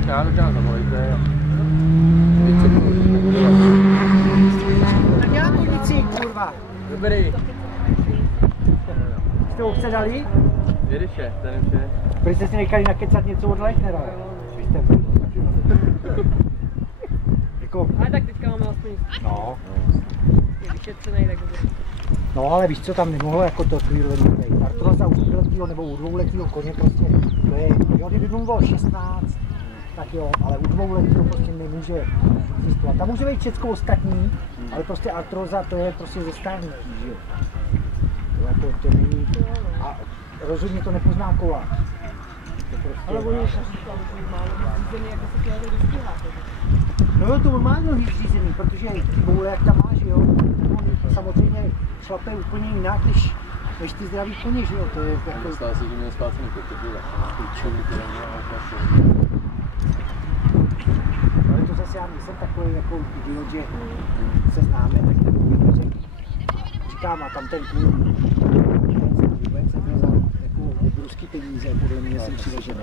teď ráno, že nás zavolejte. Tak já policii, kurva. Dobrý. Jste ho předali? Jedyše, ten už je. Byli jste si nechali nakecat něco od Leitnera, vy jste jako... Ale tak teďka máme aspoň je vyšetřenej, tak dobře. No ale víš co, tam nemohlo jako to chvíli být. Artura za ústletýho nebo u dvouletýho koně prostě, to je, jo, kdyby mu bylo 16, tak jo, ale u dvouletýho prostě nemůže existovat. Tam může být všecko ostatní, ale prostě artroza to je prostě ze stání, že jo. To není, a rozhodně to nepozná kola. To prostě, Ale oni ještě říkali, že málo řízení, jako se to jde dostihá. no jo, to má mnohý řízení, protože boule jak tam máš, jo, samozřejmě šlape úplně jinak, než ty zdraví koně, že jo, to je jako... Stále se, že měl spácený kotěbila. Ale to zase já nejsem takový jako idiot, že se známe, tak takový řekl. Říkám, a tam ten klub vůbec nebyl za jako obrovský peníze, podle mě jsem přivežený.